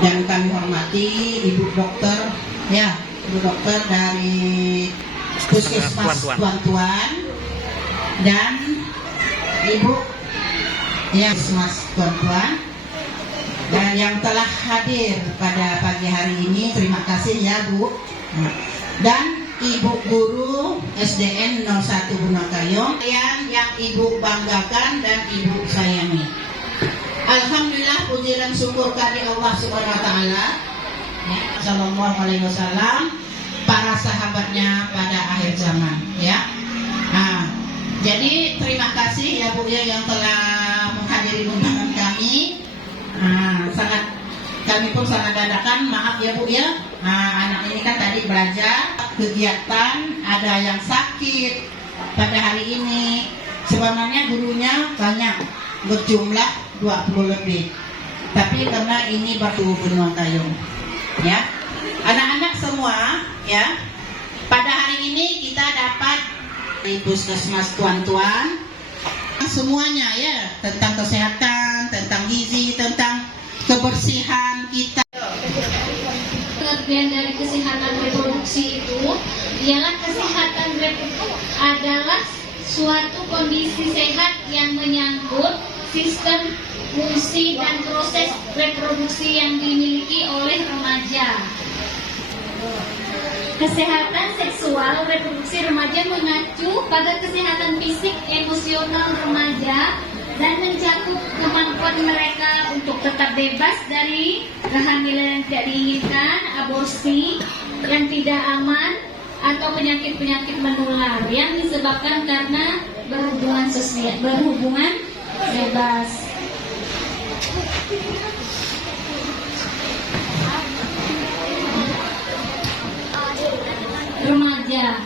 Dan kami hormati Ibu Dokter, ya, Ibu Dokter dari Puskesmas Tuan-Tuan dan Ibu yang Puskesmas Tuan-Tuan dan yang telah hadir pada pagi hari ini. Terima kasih ya Bu. Dan Ibu Guru SDN 01 Gunakayong yang Ibu banggakan dan Ibu sayangi. Alhamdulillah, puji dan syukur kehadirat Allah Subhanahu wa taala, ya, sallallahu alaihi wasallam, para sahabatnya pada akhir zaman, ya. Nah, jadi terima kasih ya Bu ya yang telah menghadiri undangan kami. Kami pun sangat dadakan, maaf ya Bu ya. Anak ini kan tadi belajar kegiatan, ada yang sakit pada hari ini. Sebenarnya gurunya banyak, berjumlah 20 lebih. Tapi karena ini baru benua kayung, ya. Anak-anak semua, ya. Pada hari ini kita dapat di Puskesmas Tuan-Tuan semuanya ya, tentang kesehatan, tentang gizi, tentang kebersihan kita. Pengertian dari kesehatan reproduksi itu ialah kesehatan reproduksi adalah suatu kondisi sehat yang menyangkut sistem, fungsi, dan proses reproduksi yang dimiliki oleh remaja. Kesehatan seksual reproduksi remaja mengacu pada kesehatan fisik emosional remaja dan mencakup kemampuan mereka untuk tetap bebas dari kehamilan yang tidak diinginkan, aborsi yang tidak aman, atau penyakit-penyakit menular yang disebabkan karena berhubungan bebas. Remaja.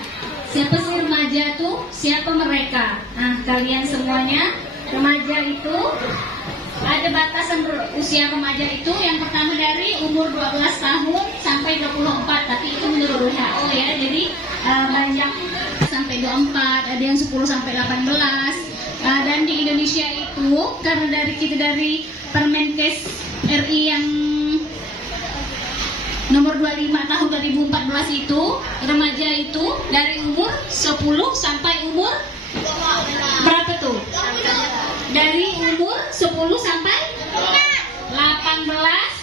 Siapa sih remaja tuh? Siapa mereka? Nah, kalian semuanya, remaja itu ada batasan usia remaja itu yang pertama dari umur 12 tahun sampai 24, tapi itu menurut WHO ya. Jadi banyak sampai 24, ada yang 10 sampai 18. Dan di Indonesia itu karena dari Permenkes RI yang nomor 25 tahun 2014 itu, remaja itu dari umur 10 sampai umur berapa tuh? Dari umur 10 sampai 18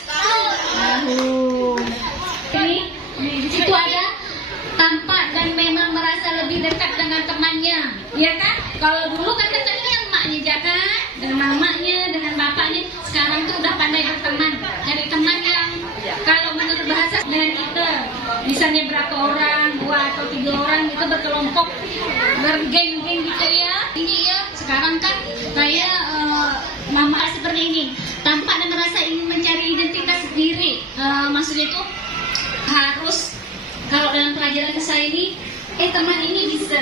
tahun. Ini di situ ada tampak dan memang merasa lebih dekat dengan temannya, ya kan? Kalau dulu kan dekat dengan emaknya, jangan dengan mamanya, dengan bapaknya. Sekarang tuh udah pandai berteman, cari teman yang kalau menurut bahasa dengan kita, misalnya berapa orang, 2 atau 3 orang itu berkelompok, bergeng-geng gitu ya. Ini ya, sekarang kan kayak mama seperti ini, tampak dan merasa ingin mencari identitas diri. Maksudnya itu harus, kalau dalam pelajaran saya ini, teman ini bisa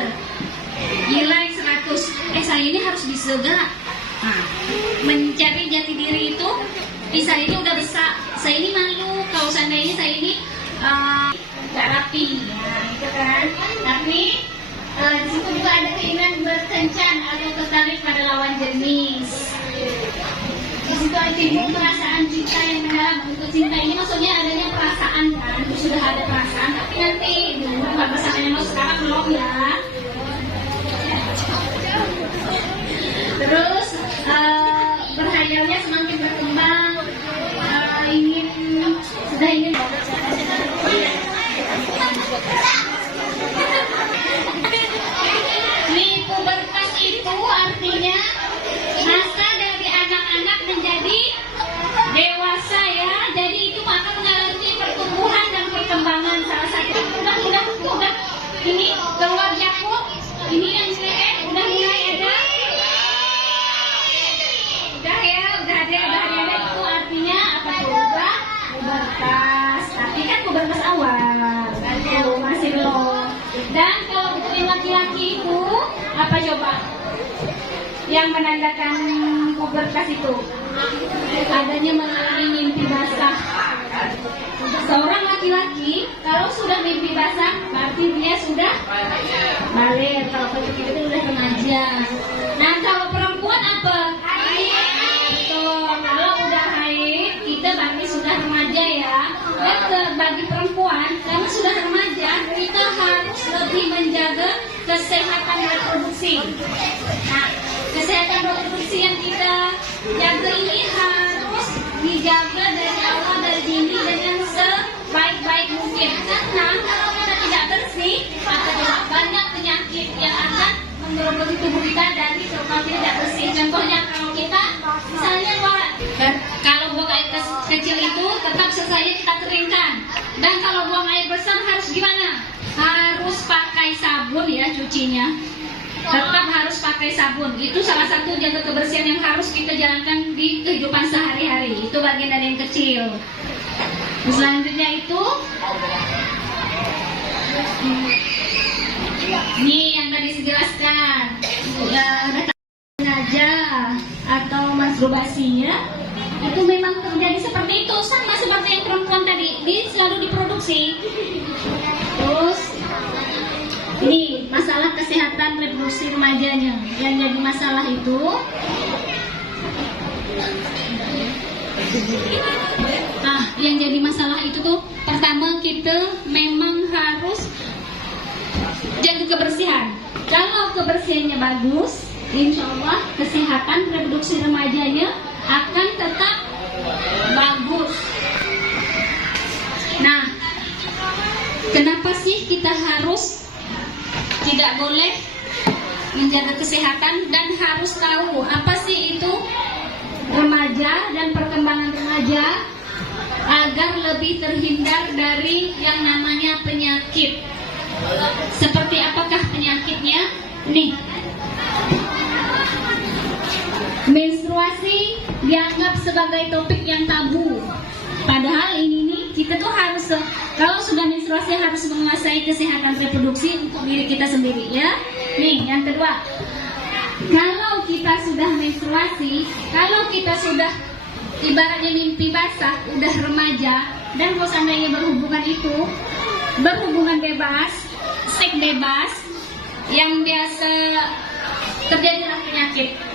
nilai 100, saya ini harus bisa gak? Nah, mencari jati diri itu, saya ini udah besar, saya ini malu kalau seandainya saya ini gak rapi, nah, gitu kan. Tapi di situ juga ada keinginan berkencan atau tertarik pada lawan jenis. Di situ ada timbul perasaan cinta yang mendalam. Untuk cinta ini maksudnya adanya perasaan kan, sudah ada perasaan, tapi nanti bukan perasaannya mau sekarang belum ya. Terus berhayalnya semakin berkembang, sudah ingin nih, pubertas itu artinya masa dari anak-anak menjadi dewasa ya. Jadi itu maka mengalami pertumbuhan dan perkembangan. Salah satu udah ini keluar jakut, ini yang udah mulai ada. Udah ada itu artinya apa tuh? Pubertas, tapi kan pubertas awal, masih belum. Dan kalau untuk yang laki-laki itu apa coba? Yang menandakan pubertas itu adanya melalui mimpi basah. Seorang laki-laki kalau sudah mimpi basah berarti dia sudah balik. Kalau begitu itu udah remaja. Nah kalau perempuan apa? Haid. Betul. Kalau udah haid kita berarti sudah remaja kebersihan kita jaga ini harus dijaga dari awal, dari dini dengan sebaik-baik mungkin. Karena kalau kita tidak bersih, akan banyak penyakit yang akan menggerogoti tubuh kita dari kalau tidak bersih. Contohnya kalau kita misalnya kalau buang air kecil itu tetap selesai kita keringkan. Dan kalau buang air besar harus gimana? Harus pakai sabun ya cucinya. Tetap harus pakai sabun. Itu salah satu jaga kebersihan yang harus kita jalankan di kehidupan sehari-hari. Itu bagian dari yang kecil. Selanjutnya itu ini yang tadi dijelaskan sengaja atau masturbasinya itu memang terjadi seperti itu, sama seperti yang perempuan tadi, dia selalu diproduksi. Terus ini masalah kesehatan reproduksi remajanya yang jadi masalah itu yang jadi masalah itu tuh pertama kita memang harus jaga kebersihan. Kalau kebersihannya bagus, insya Allah kesehatan reproduksi remajanya akan tetap bagus. Nah, kenapa sih kita harus tidak boleh menjaga kesehatan dan harus tahu apa sih itu remaja dan perkembangan remaja agar lebih terhindar dari yang namanya penyakit. Seperti apakah penyakitnya? Nih, menstruasi dianggap sebagai topik yang tabu. Padahal ini nih kita tuh harus, kalau sudah menstruasi harus menguasai kesehatan reproduksi untuk diri kita sendiri ya. Nih yang kedua, kalau kita sudah menstruasi, kalau kita sudah ibaratnya mimpi basah, udah remaja dan kalau seandainya berhubungan itu berhubungan bebas, seks bebas, yang biasa terjadilah penyakit.